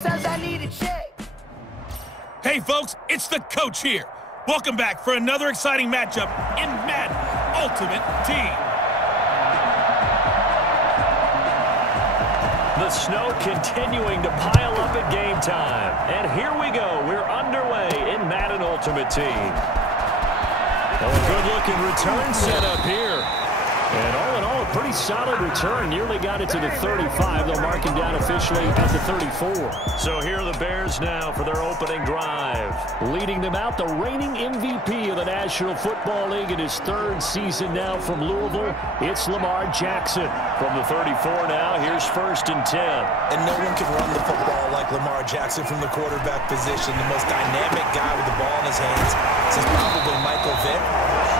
Says I need a check. Hey folks, it's the coach here. Welcome back for another exciting matchup in Madden Ultimate Team. The snow continuing to pile up at game time. And here we go. We're underway in Madden Ultimate Team. Oh, a good-looking return setup here. And all in all, a pretty solid return. Nearly got it to the 35. They'll mark him down officially at the 34. So here are the Bears now for their opening drive. Leading them out, the reigning MVP of the National Football League in his third season now from Louisville. It's Lamar Jackson. From the 34 now, here's 1st and 10. And no one can run the football like Lamar Jackson from the quarterback position. The most dynamic guy with the ball in his hands since probably Michael Vick.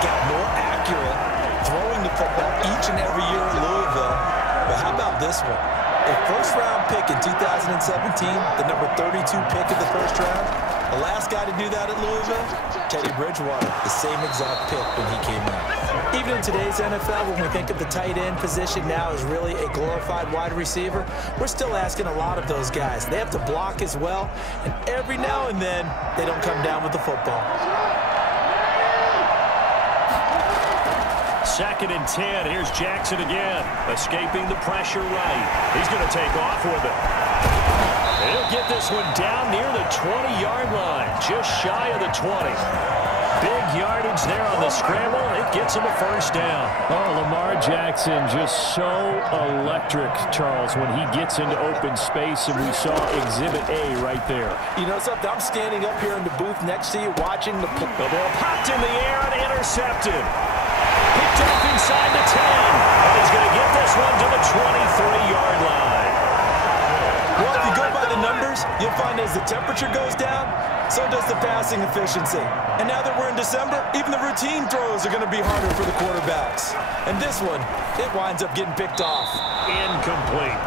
Got more accurate throwing the football each and every year at Louisville. But how about this one? A first-round pick in 2017, the number 32 pick of the first round. The last guy to do that at Louisville, Teddy Bridgewater, the same exact pick when he came out. Even in today's NFL, when we think of the tight end position now as really a glorified wide receiver, we're still asking a lot of those guys. They have to block as well, and every now and then, they don't come down with the football. 2nd and 10. Here's Jackson again. Escaping the pressure right. He's going to take off with it. He'll get this one down near the 20-yard line. Just shy of the 20. Big yardage there on the scramble. It gets him a first down. Oh, Lamar Jackson just so electric, Charles, when he gets into open space, and we saw Exhibit A right there. You know something? I'm standing up here in the booth next to you watching the ball popped in the air and intercepted. Picked off inside the 10. And he's going to get this one to the 23-yard line. Well, if you go by the numbers, you'll find as the temperature goes down, so does the passing efficiency. And now that we're in December, even the routine throws are going to be harder for the quarterbacks. And this one, it winds up getting picked off. Incomplete.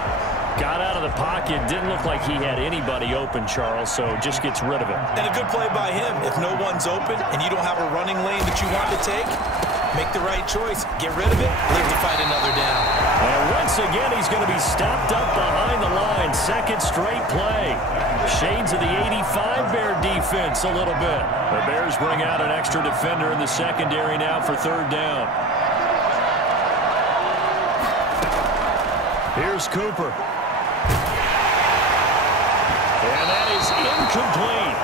Got out of the pocket. Didn't look like he had anybody open, Charles, so just gets rid of it. And a good play by him. If no one's open and you don't have a running lane that you want to take, make the right choice. Get rid of it. Live to fight another down. And once again, he's going to be stopped up behind the line. 2nd straight play. Shades of the 85 Bear defense a little bit. The Bears bring out an extra defender in the secondary now for 3rd down. Here's Cooper. And that is incomplete.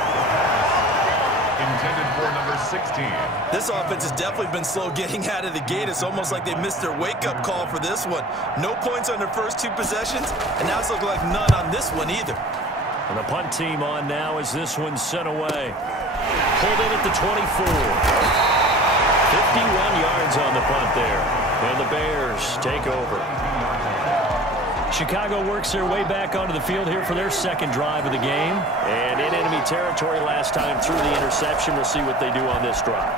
Intended for number 16. This offense has definitely been slow getting out of the gate. It's almost like they missed their wake-up call for this one. No points on their first 2 possessions, and now it's looking like none on this one either. And the punt team on now as this one's sent away. Pulled in at the 24. 51 yards on the punt there. And the Bears take over. Chicago works their way back onto the field here for their 2nd drive of the game. And in enemy territory last time through the interception. We'll see what they do on this drive.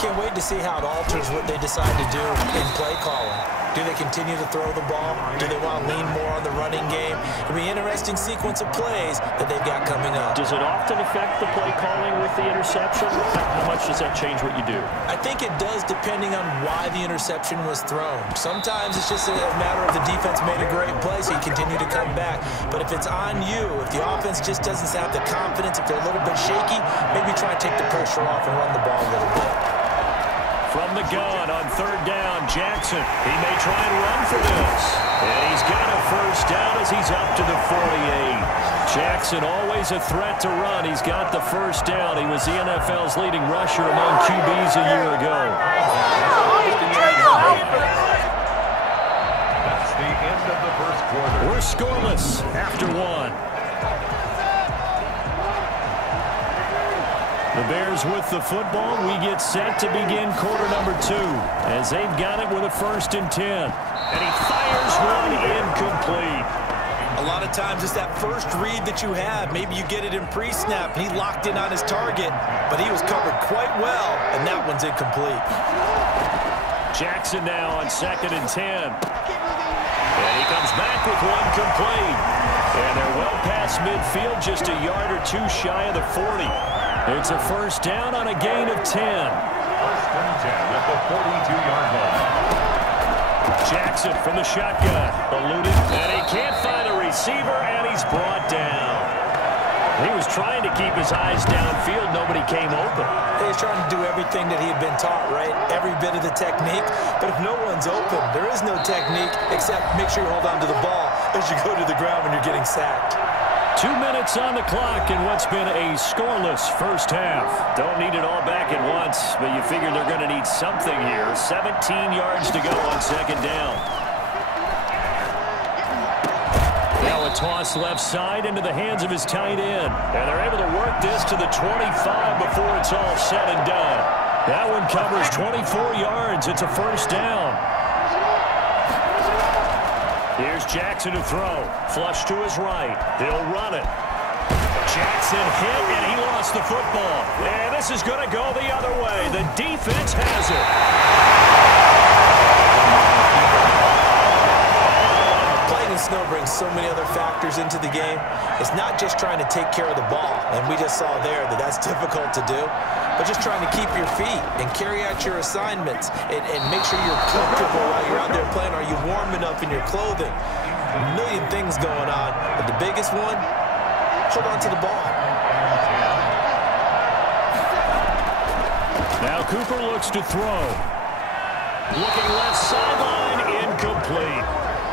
Can't wait to see how it alters what they decide to do in play calling. Do they continue to throw the ball? Do they want to lean more on the running game? It'll be an interesting sequence of plays that they've got coming up. Does it often affect the play calling with the interception? How much does that change what you do? I think it does depending on why the interception was thrown. Sometimes it's just a matter of the defense made a great play, so you continue to come back. But if it's on you, if the offense just doesn't have the confidence, if they're a little bit shaky, maybe try and take the pressure off and run the ball a little bit. From the gun on 3rd down, Jackson. He may try and run for this. And he's got a first down as he's up to the 48. Jackson always a threat to run. He's got the first down. He was the NFL's leading rusher among QBs a year ago. That's the end of the first quarter. We're scoreless after 1. The Bears with the football. We get set to begin quarter number 2 as they've got it with a 1st and 10. And he fires one incomplete. A lot of times it's that first read that you have. Maybe you get it in pre-snap. He locked in on his target, but he was covered quite well, and that one's incomplete. Jackson now on 2nd and 10. And he comes back with one complete. And they're well past midfield, just a yard or 2 shy of the 40. It's a first down on a gain of 10. 1st and 10 at the 42-yard line. Jackson from the shotgun. Eluded, and he can't find a receiver, and he's brought down. He was trying to keep his eyes downfield. Nobody came open. He's trying to do everything that he had been taught, right? Every bit of the technique. But if no one's open, there is no technique except make sure you hold on to the ball as you go to the ground when you're getting sacked. 2 minutes on the clock in what's been a scoreless first half. Don't need it all back at once, but you figure they're going to need something here. 17 yards to go on second down. Now a toss left side into the hands of his tight end. And they're able to work this to the 25 before it's all said and done. That one covers 24 yards. It's a first down. Here's Jackson to throw. Flush to his right. He'll run it. Jackson hit, and he lost the football. And this is going to go the other way. The defense has it. Playing in snow brings so many other factors into the game. It's not just trying to take care of the ball, and we just saw there that that's difficult to do, but just trying to keep your feet and carry out your assignments and make sure you're comfortable while you're out there playing. Are you warm enough in your clothing? A million things going on, but the biggest one, hold on to the ball. Now Cooper looks to throw. Looking left sideline, incomplete.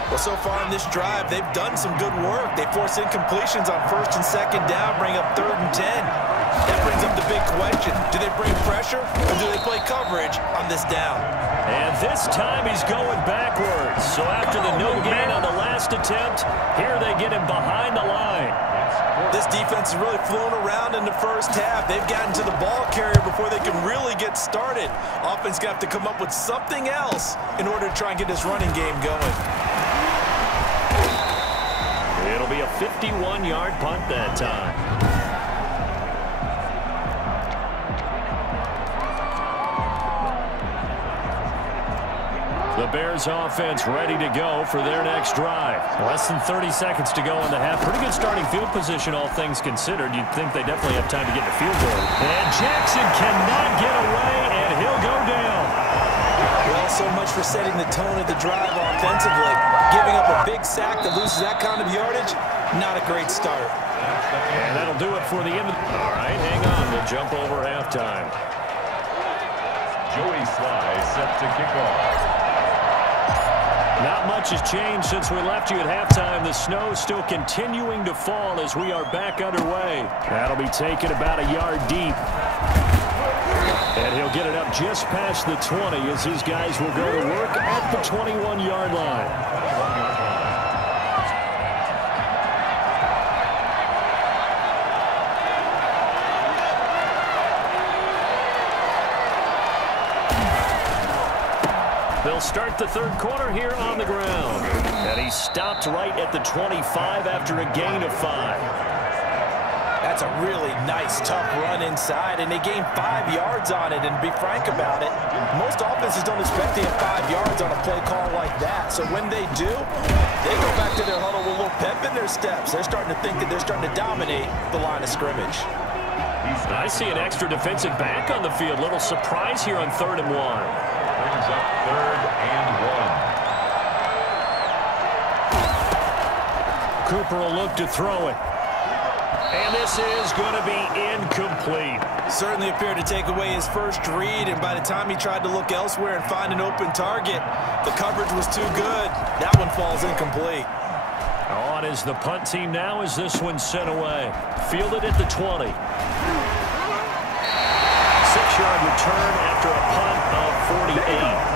Well, so far in this drive, they've done some good work. They force incompletions on first and second down, bring up 3rd and 10. That brings up the big question. Do they bring pressure or do they play coverage on this down? And this time he's going backwards. So after the no gain on the last attempt, here they get him behind the line. This defense has really flown around in the first half. They've gotten to the ball carrier before they can really get started. Offense got to come up with something else in order to try and get this running game going. It'll be a 51-yard punt that time. The Bears offense ready to go for their next drive. Less than 30 seconds to go in the half. Pretty good starting field position, all things considered. You'd think they definitely have time to get the field goal. And Jackson cannot get away, and he'll go down. Well, so much for setting the tone of the drive offensively. Giving up a big sack that loses that kind of yardage, not a great start. And that'll do it for the end of the... All right, hang on. We'll jump over halftime. Joey Sly set to kick off. Not much has changed since we left you at halftime. The snow still continuing to fall as we are back underway. That'll be taken about a yard deep. And he'll get it up just past the 20 as his guys will go to work at the 21-yard line. They'll start the third quarter here on the ground. And he stopped right at the 25 after a gain of 5. That's a really nice, tough run inside, and they gained 5 yards on it. And to be frank about it, most offenses don't expect to get 5 yards on a play call like that. So when they do, they go back to their huddle with a little pep in their steps. They're starting to think that they're starting to dominate the line of scrimmage. I see an extra defensive back on the field. Little surprise here on 3rd and 1. Brings up 3rd and 1. Cooper will look to throw it. And this is going to be incomplete. Certainly appeared to take away his first read, and by the time he tried to look elsewhere and find an open target, the coverage was too good. That one falls incomplete. On is the punt team now as this one's sent away. Fielded at the 20. 6-yard return after a punt of 48.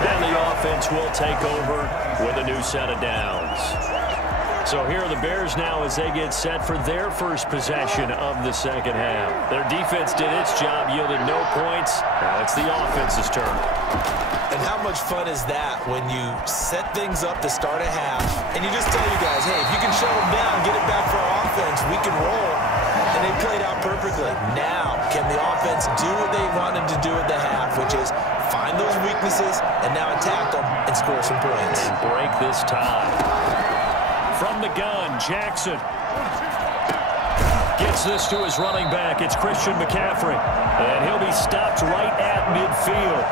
And the offense will take over with a new set of downs. So here are the Bears now as they get set for their first possession of the second half. Their defense did its job, yielded no points. Now it's the offense's turn. And how much fun is that when you set things up to start a half and you just tell you guys, hey, if you can shut them down, get it back for our offense, we can roll. And they played out perfectly. Now, can the offense do what they wanted to do at the half, which is find those weaknesses and now attack them and score some points. And break this tie. From the gun, Jackson gets this to his running back. It's Christian McCaffrey. And he'll be stopped right at midfield.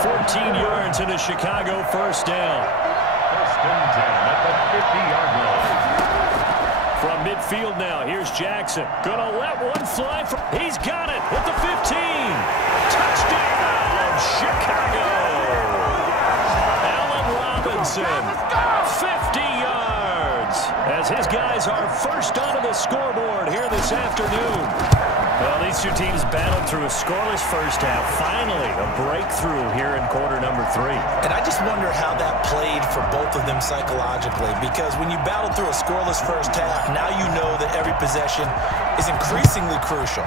14 yards and a Chicago first down. First and 10 at the 50-yard line. From midfield now. Here's Jackson. Gonna let one fly. He's got it at the 15. Touchdown, Chicago. Allen Robinson, 50 yards. As his guys are first onto the scoreboard here this afternoon. Well, these two teams battled through a scoreless first half. Finally, a breakthrough here in quarter number 3. And I just wonder how that played for both of them psychologically, because when you battle through a scoreless first half, now you know that every possession is increasingly crucial.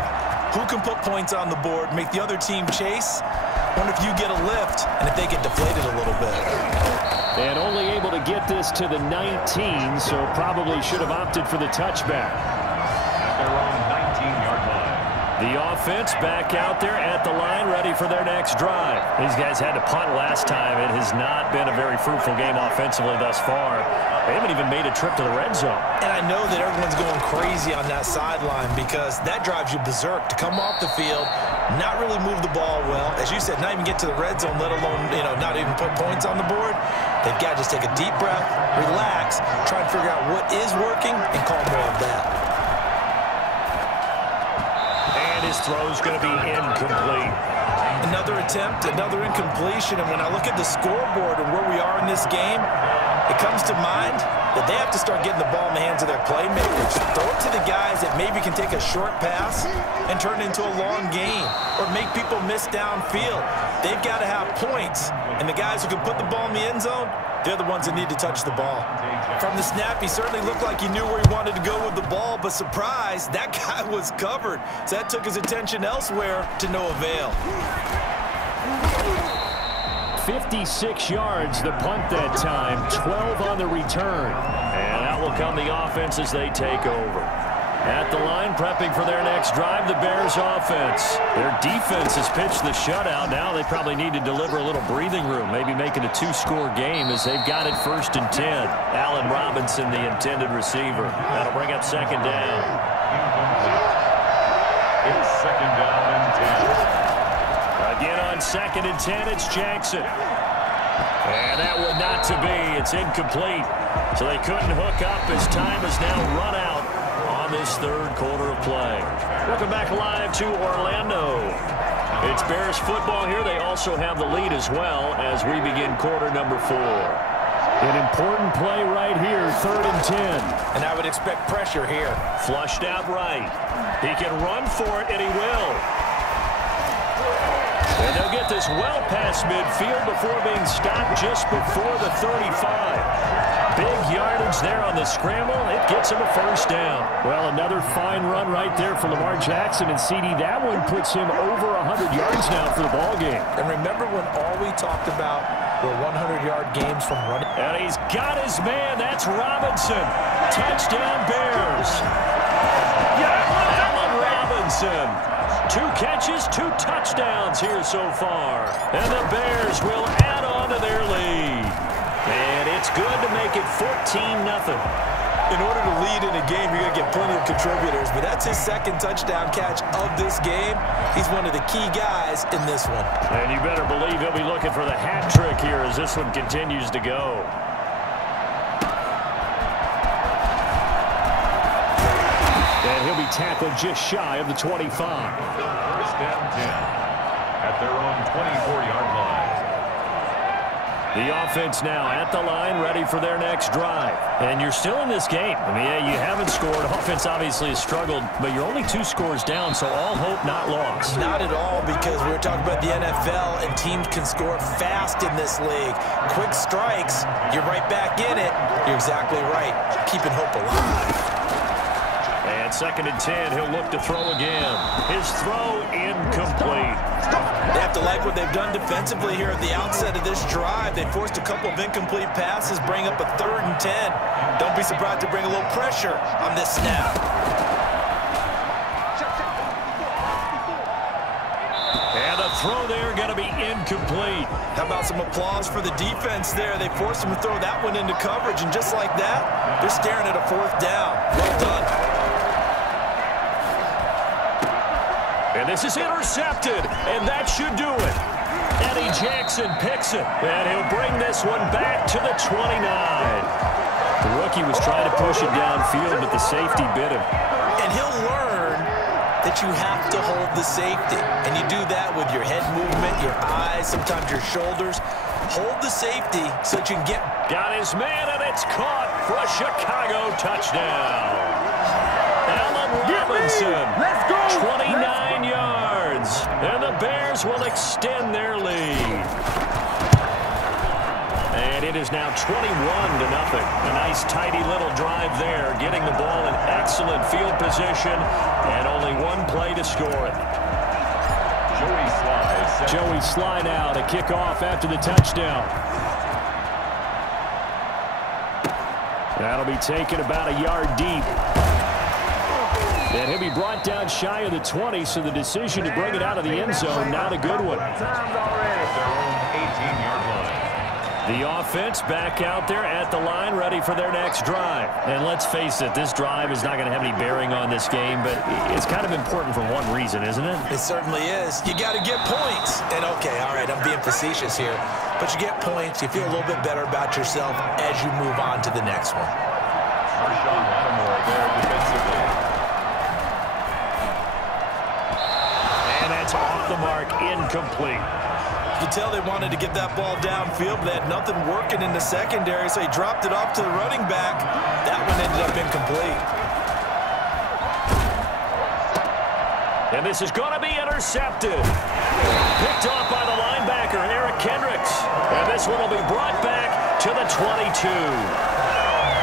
Who can put points on the board, make the other team chase? Wonder if you get a lift and if they get deflated a little bit. And only able to get this to the 19, so probably should have opted for the touchback. At their own 19-yard line. The offense back out there at the line, ready for their next drive. These guys had to punt last time. It has not been a very fruitful game offensively thus far. They haven't even made a trip to the red zone. And I know that everyone's going crazy on that sideline because that drives you berserk to come off the field, not really move the ball well. As you said, not even get to the red zone, let alone, not even put points on the board. They've got to just take a deep breath, relax, try and figure out what is working, and call more of that. His throw's going to be incomplete. Another attempt, another incompletion, and when I look at the scoreboard and where we are in this game, it comes to mind that they have to start getting the ball in the hands of their playmakers. Throw it to the guys that maybe can take a short pass and turn it into a long gain or make people miss downfield. They've got to have points, and the guys who can put the ball in the end zone, they're the ones that need to touch the ball. From the snap, he certainly looked like he knew where he wanted to go with the ball, but surprise, that guy was covered. So that took his attention elsewhere to no avail. 56 yards the punt that time, 12 on the return. And out will come the offense as they take over. At the line, prepping for their next drive, the Bears offense. Their defense has pitched the shutout. Now they probably need to deliver a little breathing room, maybe make it a 2-score game as they've got it 1st and 10. Allen Robinson, the intended receiver. That'll bring up 2nd down. It's 2nd down and 10. Again on 2nd and 10, it's Jackson. And that one not to be. It's incomplete. So they couldn't hook up as time has now run out on this 3rd quarter of play. Welcome back live to Orlando. It's Bears football here. They also have the lead as well as we begin quarter number 4. An important play right here, 3rd and 10. And I would expect pressure here. Flushed out right. He can run for it, and he will. And they'll get this well past midfield before being stopped just before the 35. Big yardage there on the scramble. It gets him a 1st down. Well, another fine run right there for Lamar Jackson and CD. That one puts him over 100 yards now for the ball game. And remember when all we talked about were 100-yard games from running? And he's got his man. That's Robinson. Touchdown Bears. Allen Robinson. 2 catches, 2 touchdowns here so far. And the Bears will add on to their lead. And it's good to make it 14-0. In order to lead in a game, you're going to get plenty of contributors, but that's his 2nd touchdown catch of this game. He's one of the key guys in this one. And you better believe he'll be looking for the hat trick here as this one continues to go. And he'll be tackled just shy of the 25. 1st and 10 at their own 24-yard line. The offense now at the line, ready for their next drive. And you're still in this game. I mean, yeah, you haven't scored. Offense obviously has struggled, but you're only 2 scores down, so all hope not lost. Not at all, because we were talking about the NFL, and teams can score fast in this league. Quick strikes, you're right back in it. You're exactly right. Keeping hope alive. And 2nd and 10, he'll look to throw again. His throw incomplete. They have to like what they've done defensively here at the outset of this drive. They forced a couple of incomplete passes, bring up a 3rd and 10. Don't be surprised to bring a little pressure on this snap. And the throw there going to be incomplete. How about some applause for the defense there? They forced him to throw that one into coverage, and just like that, they're staring at a 4th down. Well done. And this is intercepted, and that should do it. Eddie Jackson picks it, and he'll bring this one back to the 29. The rookie was trying to push it downfield, but the safety bit him. And he'll learn that you have to hold the safety. And you do that with your head movement, your eyes, sometimes your shoulders. Hold the safety so that you can get... Got his man, and it's caught for a Chicago touchdown. Allen Robinson, let's go. 29 yards, and the Bears will extend their lead. And it is now 21-0. A nice, tidy little drive there, getting the ball in excellent field position, and only one play to score it. Joey Slye now to kick off after the touchdown. That'll be taken about a yard deep. And he'll be brought down shy of the 20, so the decision to bring it out of the end zone, not a good one. The offense back out there at the line, ready for their next drive. And let's face it, this drive is not going to have any bearing on this game, but it's kind of important for one reason, isn't it? It certainly is. You got to get points. And, okay, all right, I'm being facetious here. But you get points, you feel a little bit better about yourself as you move on to the next one. Marshawn Lattimore there defensively. And that's off the mark, incomplete. You could tell they wanted to get that ball downfield, but they had nothing working in the secondary, so he dropped it off to the running back. That one ended up incomplete. And this is going to be intercepted. Picked off by the linebacker, Eric Kendricks. And this one will be brought back to the 22.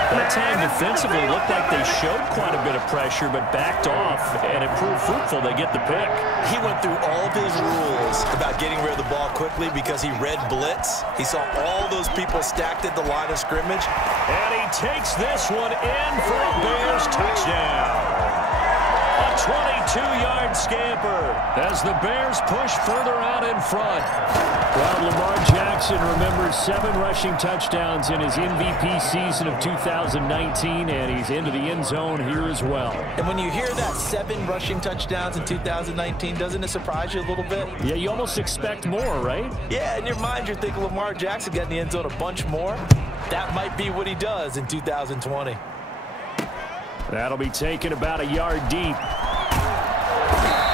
That time defensively looked like they showed quite a bit of pressure, but backed off, and it proved fruitful. They get the pick. He went through all of his rules about getting rid of the ball quickly because he read blitz. He saw all those people stacked at the line of scrimmage. And he takes this one in for a Bears touchdown. A 22-yard scamper as the Bears push further out in front. Well, Lamar Jackson remembers 7 rushing touchdowns in his MVP season of 2019, and he's into the end zone here as well. And when you hear that 7 rushing touchdowns in 2019, doesn't it surprise you a little bit? Yeah, you almost expect more, right? Yeah, in your mind, you're thinking Lamar Jackson got in the end zone a bunch more. That might be what he does in 2020. That'll be taken about a yard deep.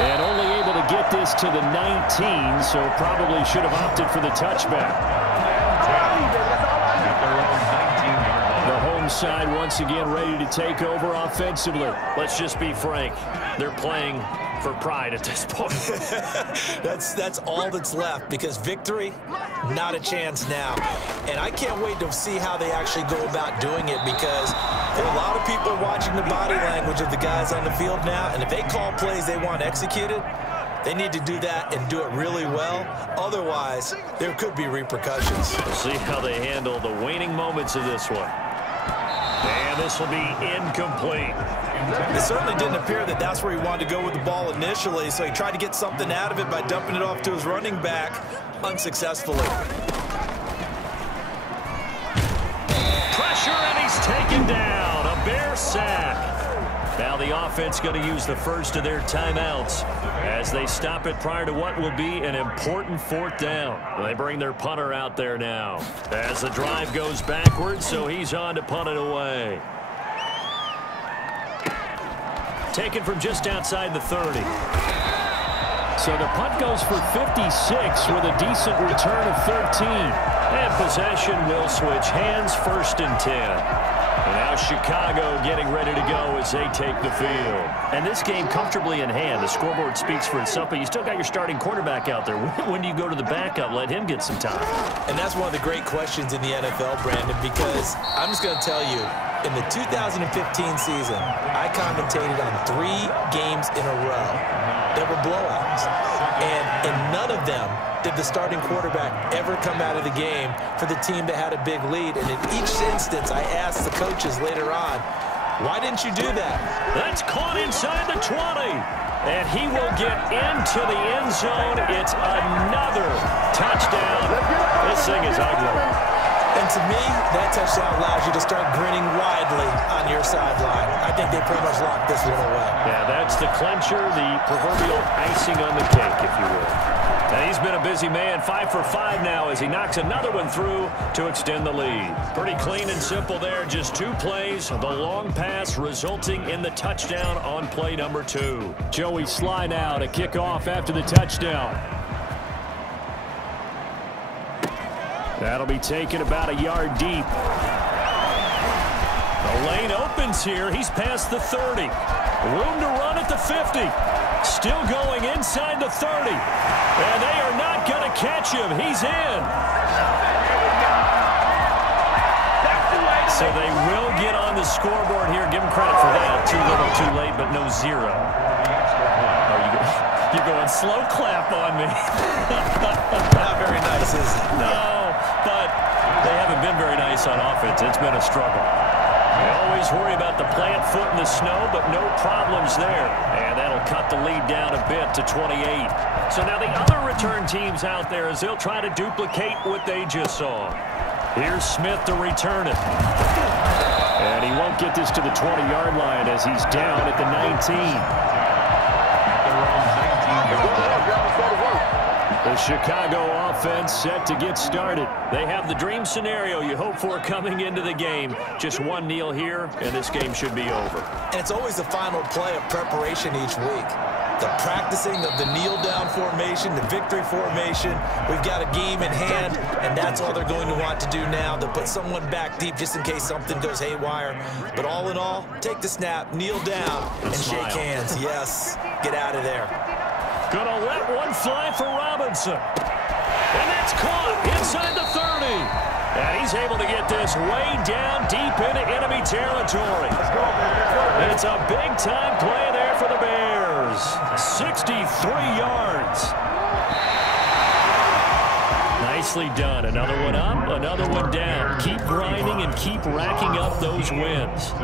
And only able to get this to the 19, so probably should have opted for the touchback. The home side once again ready to take over offensively. Let's just be frank. They're playing for pride at this point. That's all that's left, because victory, not a chance now. And I can't wait to see how they actually go about doing it, because there are a lot of people watching the body language of the guys on the field now, and if they call plays they want executed, they need to do that and do it really well. Otherwise, there could be repercussions. We'll see how they handle the waning moments of this one. And this will be incomplete. It certainly didn't appear that that's where he wanted to go with the ball initially, so he tried to get something out of it by dumping it off to his running back unsuccessfully. Pressure, and he's taken down. A Bear sack. Now the offense going to use the first of their timeouts as they stop it prior to what will be an important 4th down. They bring their punter out there now as the drive goes backwards, so he's on to punt it away. Taken from just outside the 30. So the punt goes for 56 with a decent return of 13. And possession will switch hands, 1st and 10. And now Chicago getting ready to go as they take the field. And this game comfortably in hand. The scoreboard speaks for itself, but you still got your starting quarterback out there. When do you go to the backup? Let him get some time. And that's one of the great questions in the NFL, Brandon, because I'm just going to tell you, in the 2015 season, I commentated on 3 games in a row that were blowouts. And in none of them did the starting quarterback ever come out of the game for the team that had a big lead. And in each instance, I asked the coaches later on, why didn't you do that? That's caught inside the 20. And he will get into the end zone. It's another touchdown. This thing is ugly. And to me, that touchdown allows you to start grinning widely on your sideline. I think they pretty much locked this one away. Yeah, that's the clincher, the proverbial icing on the cake, if you will. And he's been a busy man, 5 for 5 now as he knocks another one through to extend the lead. Pretty clean and simple there, just 2 plays. The long pass resulting in the touchdown on play number 2. Joey Sly now to kick off after the touchdown. That'll be taken about a yard deep. The lane opens here. He's past the 30. Room to run at the 50. Still going inside the 30. And they are not going to catch him. He's in. So they will get on the scoreboard here. Give him credit for that. Too little, too late, but no 0. Oh, you're going slow clap on me. Not very nice, is it? No, but they haven't been very nice on offense. It's been a struggle. They always worry about the plant foot in the snow, but no problems there. And that'll cut the lead down a bit to 28. So now the other return teams out there as they'll try to duplicate what they just saw. Here's Smith to return it. And he won't get this to the 20-yard line as he's down at the 19. The Chicago offense set to get started. They have the dream scenario you hope for coming into the game. Just one kneel here, and this game should be over. And it's always the final play of preparation each week. The practicing of the kneel-down formation, the victory formation. We've got a game in hand, and that's all they're going to want to do now, to put someone back deep just in case something goes haywire. But all in all, take the snap, kneel down, and shake hands. Yes, get out of there. Gonna let one fly for Robinson. And that's caught inside the 30. And he's able to get this way down deep into enemy territory. It's a big-time play there for the Bears. 63 yards. Nicely done. Another one up, another one down. Keep grinding and keep racking up those wins.